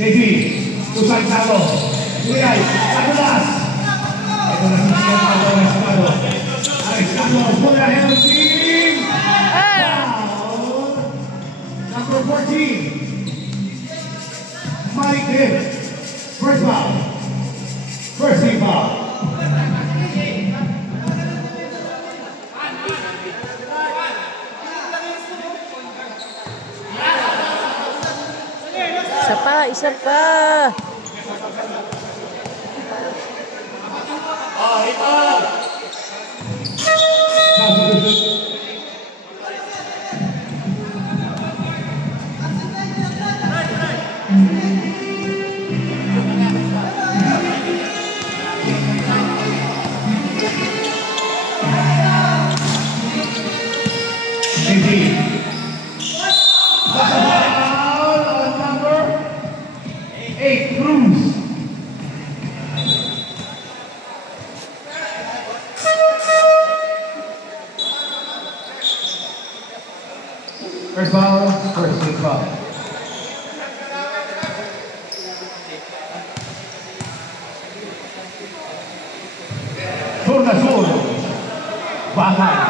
Deji, Susan Salo, Julian, Aguilas. Ito na si Sian Pablo Arestado. Arestado, bola ng team. Foul. Number 14. Mike Hill. First foul. First team foul. Isa pa. First ball, first team foul. Turno solo. Bahan.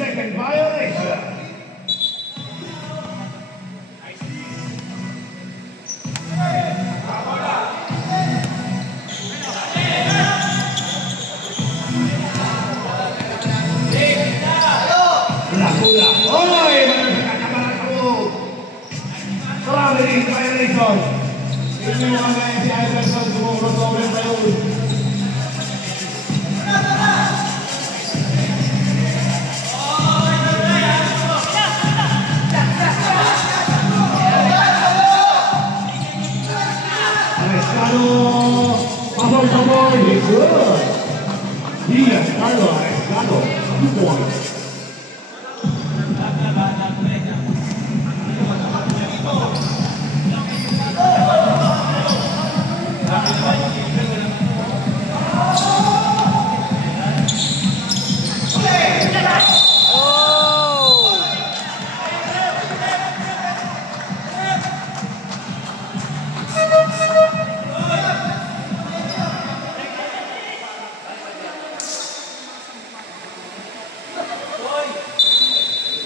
Second violation. Favor, he's good. Diaz, Carlos Arestado, 2 points.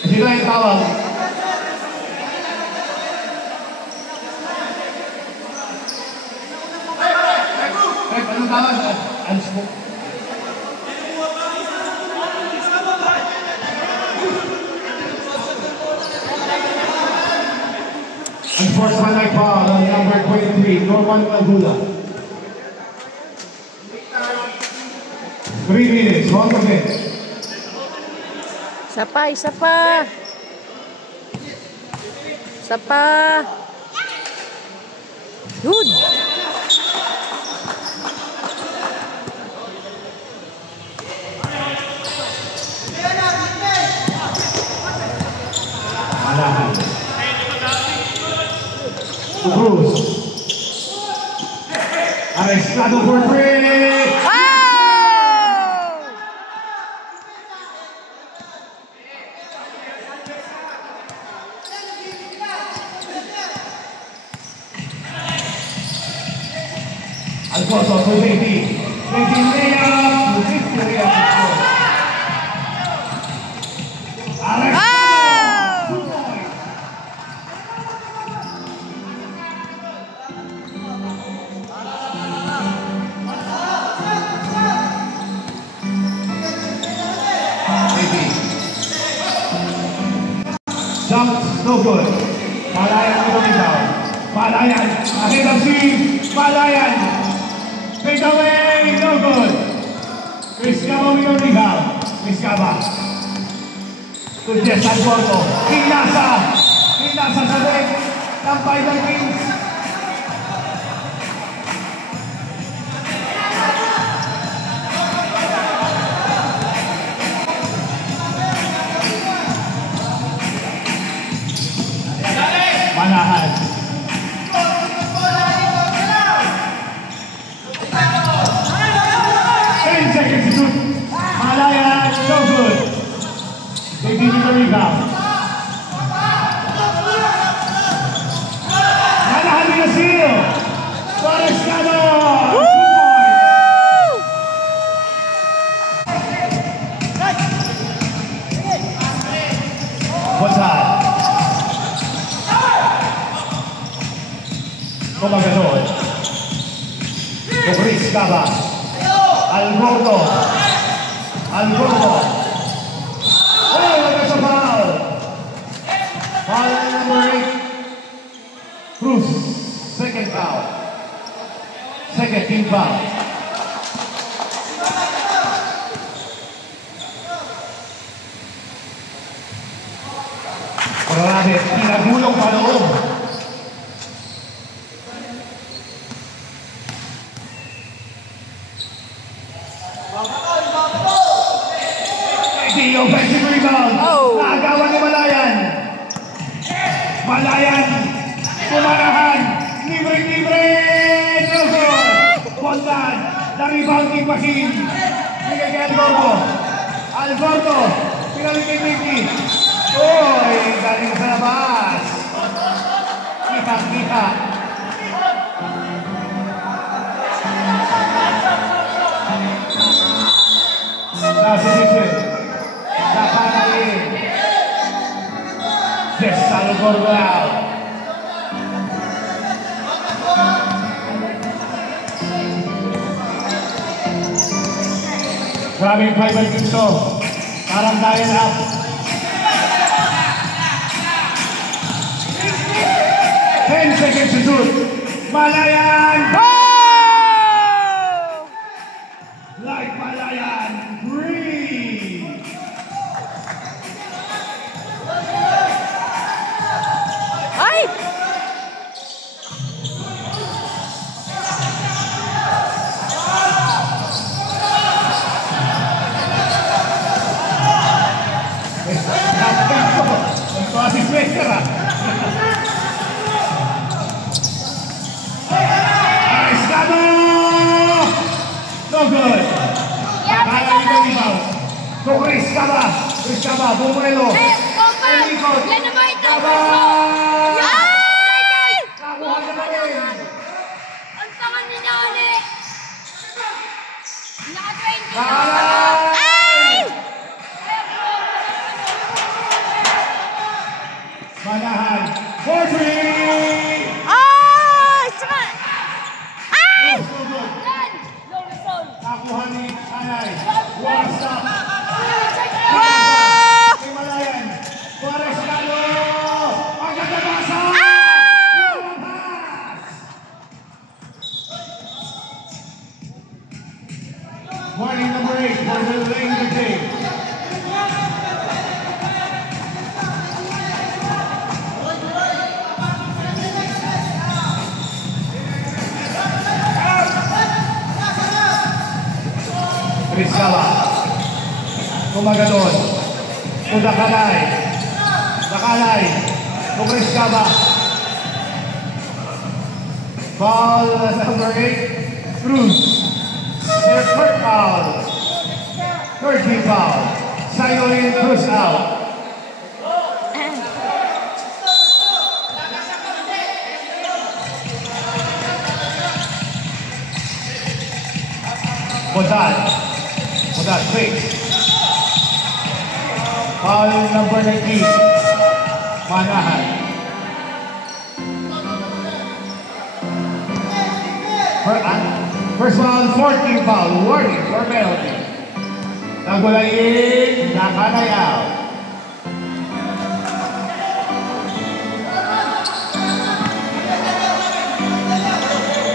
Sino yung tawag? Anong tawag? Alis mo. Unsportsmanlike foul on number 23, Norman Agula. 3 minutes, 1 minute. Isa pa, isa pa. Isa pa. Good. Malahan. Cruz. Arestado for 3. Alfonso for 20. 20 layup. 50 layup. Arestado. 2 points. Jumps, no good. Palayan ito ikaw. Palayan. Ahead of team. Palayan. Take away, no good. Vizcaba winong ikaw. Vizcaba. Good yes, Alfonso. Hinasa sa leg. ng Fighter Kings. Manahan. Seconds to shoot. Malayan, so good. They give you the rebound. Manahan din na steal. Forestado. What's that? Kumagadon. Chris Cava. Alborno. Oh, there's a foul. Foul number 8. Cruz. Second foul. Second team foul. Grabe, pinagulong pa loob. The offensive rebound. Naagawan ni Malayan. Malayan. Kumarahan. Libre. No good. Bondan. The rebounding machine. Bigay kay Alborno. Pinalik kay Mickey. Oy, galing sa labas. Kita. Substitution. Nakanain. Yes, Alborno out. Maraming fiber dito. Parang dahil up. Seconds to shoot. Malayan! Oh! Like Malayan, breathe! Ay! Ito asis maker ah. No good. Kaya nito rebound. So Chris Cava, bumulelo. Ulikot. Cava! Ay! Nakuha na ba rin? Ang tangan ni Nani! Naka-20 na! Ay! Manahan. 4-3! Ay! Saka! Ay! So good. Yan! Low result! Nakuha ni Anay. What's up? Wow! Kay Malayan. Forestado! Pagkakabasa! Warning number 8 for delaying the game. Chris Cava. Kumagadon. Dakalay. Chris Cava. Foul number 8. Cruz. Their third foul. Third team foul. Sayolin Cruz out. Bondan, quick. Foul number 19. Manahan. First foul, 14 foul. Warning for penalty. Nagulayin, Nakanay out.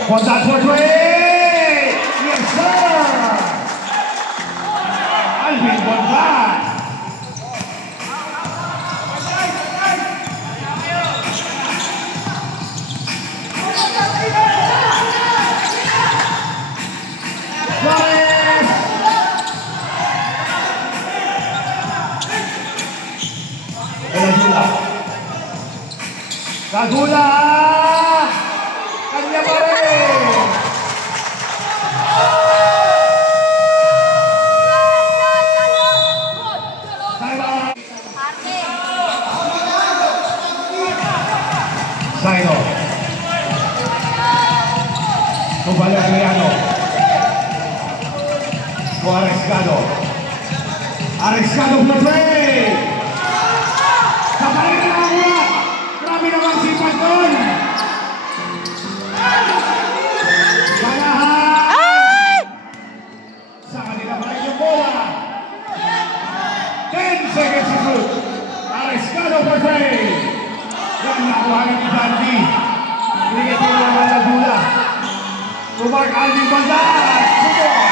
Bondan for three! Yes, sir! Alvin Bondan! Kagula! Kanya pa rin! Saino. Valeriano. Arrescado. Arrescado for play! Kapalin na lang niya! Grabe naman si Pagdon! Manahan! Sa kanila pa rin yung bola! 10 seconds to shoot! Arrescado for play! Yan nakuha ni Dandy. Hindi ito naman na gula. Mark Alvin Bandas! Support!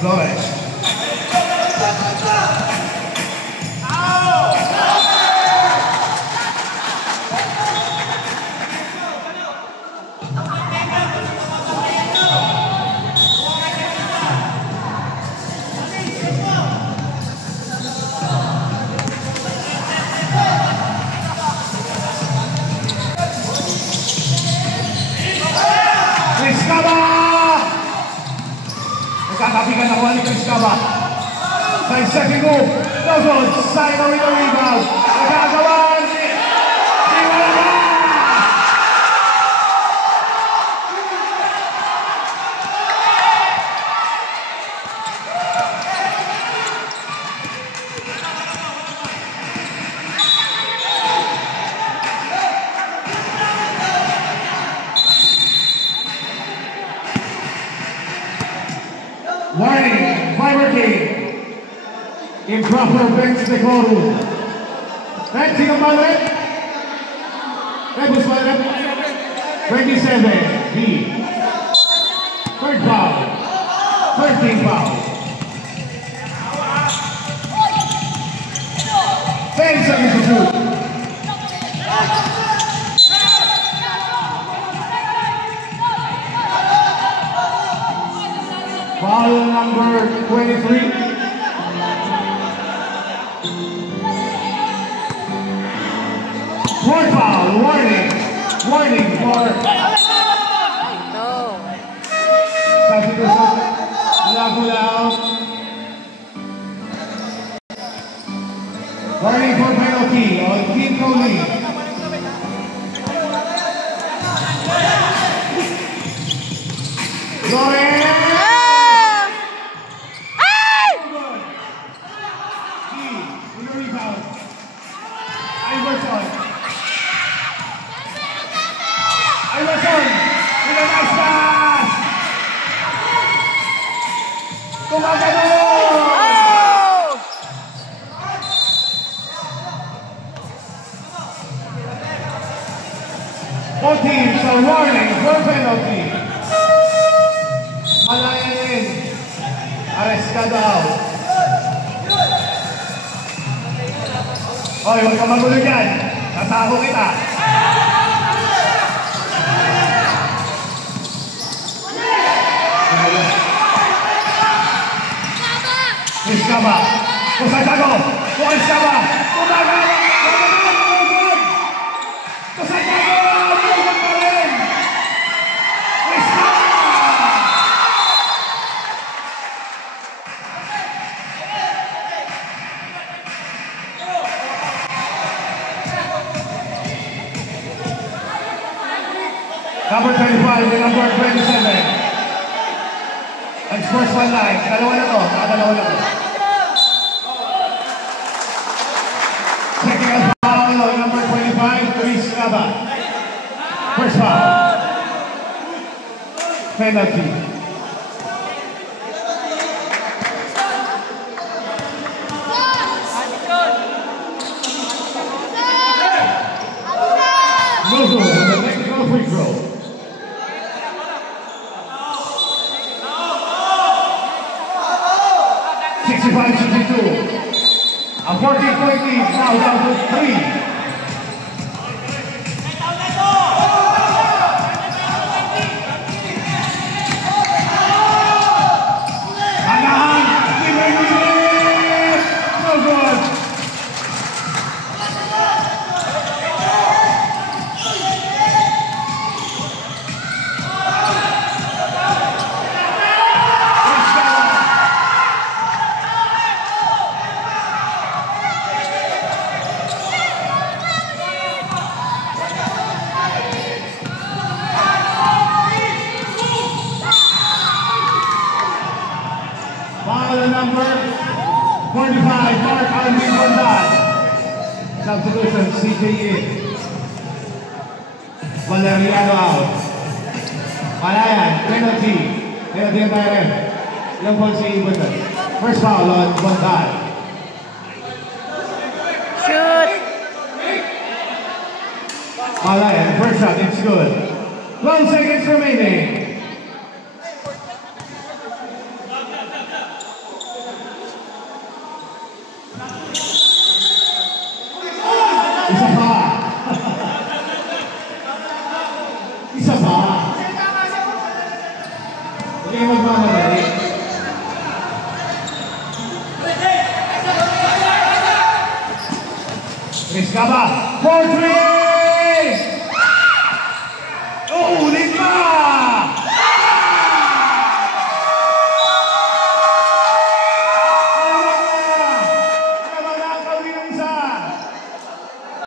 Flores. Nagkakapigan na kuha ni Chris Cava. Sa second move, no good. Saino with the rebound. Nagkagawan si Walaga! Warning, Fiber King. Improper bench decorum. Red, sino ba red? Red was red. 27, B. Third foul. 13 foul. 10 seconds to shoot. Foul number 23. Fourth foul, warning. Warning for substitution. Lagulaw. Warning for penalty on Team Tony. Flores. Both teams are warning for penalty. Malayan, arrestado out. Oy, huwag ka magulo dyan. Natako kita. Chris Cava. Kusay-sago. Chris Cava. Kumagawa. Kusay-sago. Number 35 and number 27. Ang first one line. Dalawa na to. Dalawa na to. Second foul on number 25, Chris Cava. First foul. Penalty. No good. The next goal free throw. A 14-point lead, now down to 3. number 45, Mark Alvin Bondal. Substitution, CJ in. Valeriano out. Malayan, penalty. Penalty ang tayo. Ilang points sa Ibon. First foul on Bondal. Shoot. Malayan, first shot, it's good. 12 seconds remaining. Isa pa. Isa pa. Hindi kayo magmamadali. Chris Gaba, 4-3! Oh,